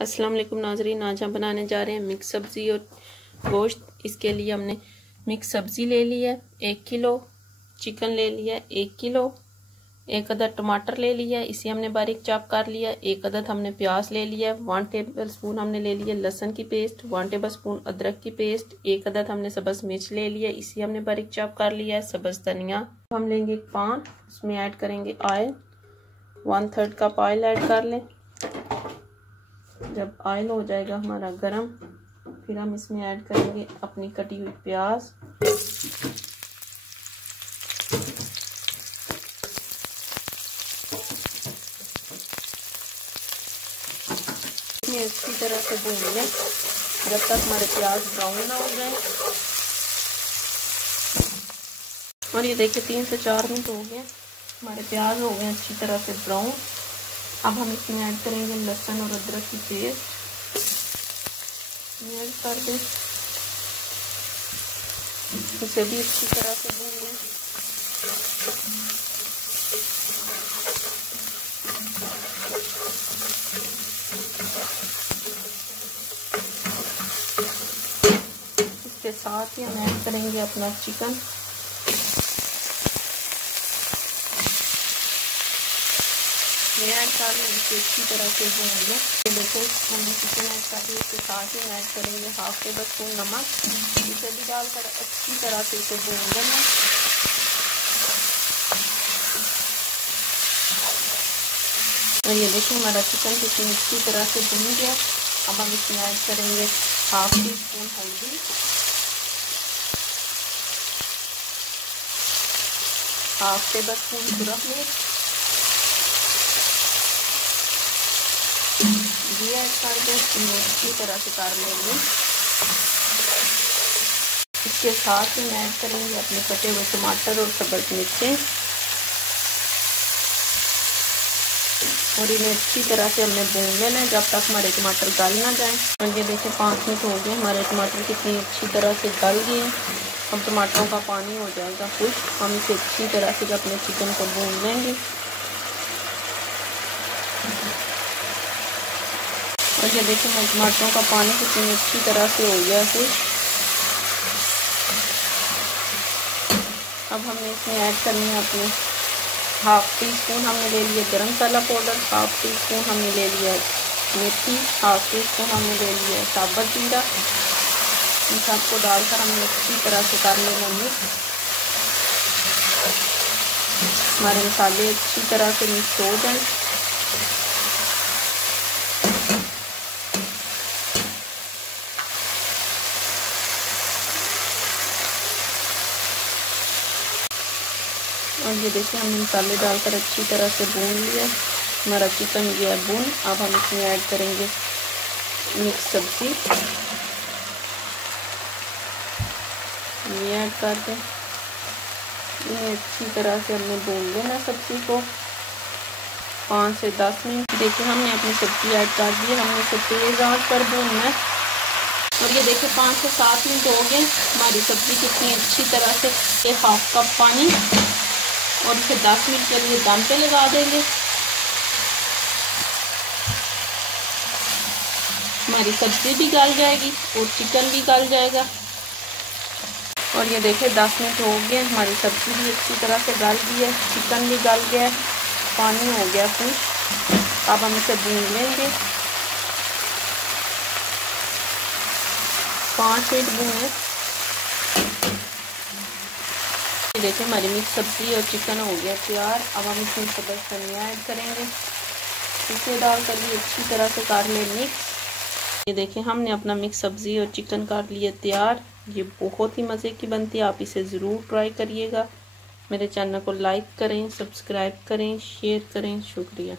अस्सलाम वालेकुम नाजरीन, आज हम बनाने जा रहे हैं मिक्स सब्ज़ी और गोश्त। इसके लिए हमने मिक्स सब्ज़ी ले ली है 1 किलो, चिकन ले लिया है 1 किलो, 1 अदद टमाटर ले लिया है, इसे हमने बारीक चॉप कर लिया। 1 अदद हमने प्याज ले लिया है। 1 टेबल स्पून हमने ले लिया लहसुन की पेस्ट। 1 टेबल स्पून अदरक की पेस्ट। 1 अदद हमने सब्ज़ मिर्च ले लिया, इसे हमने बारीक चॉप कर लिया है। सब्ज़ धनिया हम लेंगे एक पान, उसमें ऐड करेंगे ऑयल। 1/3 कप ऑयल ऐड कर लें। जब ऑयल हो जाएगा हमारा गरम, फिर हम इसमें ऐड करेंगे अपनी कटी हुई प्याज। इसमें अच्छी तरह से भून लें जब तक हमारे प्याज ब्राउन ना हो जाए। और ये देखिए 3 से 4 मिनट हो गए, हमारे प्याज हो गए अच्छी तरह से ब्राउन। अब हम इसमें ऐड करेंगे लहसुन और अदरक की पेस्ट, ऐड कर दें। इसे भी अच्छी तरह से भून लें। इसके साथ ही हम ऐड करेंगे अपना चिकन। ऐड कर लें, इसे अच्छी तरह से भून लें। तो देखो हमने चिकन ऐड कर दिया, इसके साथ ही ऐड करेंगे 1/2 टेबल स्पून नमक। इसे भी डालकर अच्छी तरह से इसे भून लेना। और ये देखो हमारा चिकन कितनी अच्छी तरह से भून गया। अब हम इसमें ऐड करेंगे 1/2 टीस्पून हल्दी, 1/2 टेबल स्पून सुरख मिर्च भी ऐड कर दें। इन्हें अच्छी तरह से कर लेंगे। इसके साथ ही ऐड करेंगे अपने कटे हुए टमाटर और सब्ज़ मिर्चें, और इन्हें अच्छी तरह से हमने भून लेना है जब तक हमारे टमाटर गल ना जाए। और ये देखिए 5 मिनट हो गए, हमारे टमाटर कितनी अच्छी तरह से गल गए हैं। अब टमाटरों का पानी हो जाएगा खुश। हम इसे अच्छी तरह से अपने चिकन को भून लेंगे। और ये देखिए मैं टमाटरों का पानी कितनी अच्छी तरह से हो गया है। अब हमने इसमें ऐड करनी है अपने 1/2 टीस्पून हमने ले लिया गरम मसाला पाउडर, 1/2 टीस्पून हमने ले लिया मेथी, 1/2 टीस्पून हमने ले लिया साबुत जीरा। इन सबको डालकर हमने अच्छी तरह से कर लेना मिक्स। हमारे मसाले अच्छी तरह से मिक्स हो जाए। और ये देखिए हमने मसाले डालकर अच्छी तरह से भून लिया। हमारा चिकन गया भून। अब हम इसमें ऐड करेंगे मिक्स सब्ज़ी, ये ऐड कर दें। इन्हें अच्छी तरह से हमने भून लेना सब्ज़ी को 5 से 10 मिनट। देखिए हमने अपनी सब्ज़ी ऐड कर दी। हमने इसे तेज़ आंच पर भूनना है। और ये देखिए 5 से 7 मिनट हो गए, हमारी सब्ज़ी कितनी अच्छी तरह से। 1/2 कप पानी, और इसे 10 मिनट के लिए दम पे लगा देंगे। हमारी सब्ज़ी भी गल जाएगी और चिकन भी गल जाएगा। और ये देखिए 10 मिनट हो गए, हमारी सब्ज़ी भी अच्छी तरह से गल गई है, चिकन भी गल गया है, पानी हो गया खुश। अब हम इसे भून लेंगे 5 मिनट भूनें। देखिए हमारी मिक्स सब्ज़ी और चिकन हो गया तैयार। अब हम इसमें सब्ज़ धनिया ऐड करेंगे, इसे डालकर भी अच्छी तरह से कर ले मिक्स। ये देखिए हमने अपना मिक्स सब्ज़ी और चिकन कर लिया तैयार। ये बहुत ही मज़े की बनती है, आप इसे ज़रूर ट्राई करिएगा। मेरे चैनल को लाइक करें, सब्सक्राइब करें, शेयर करें। शुक्रिया।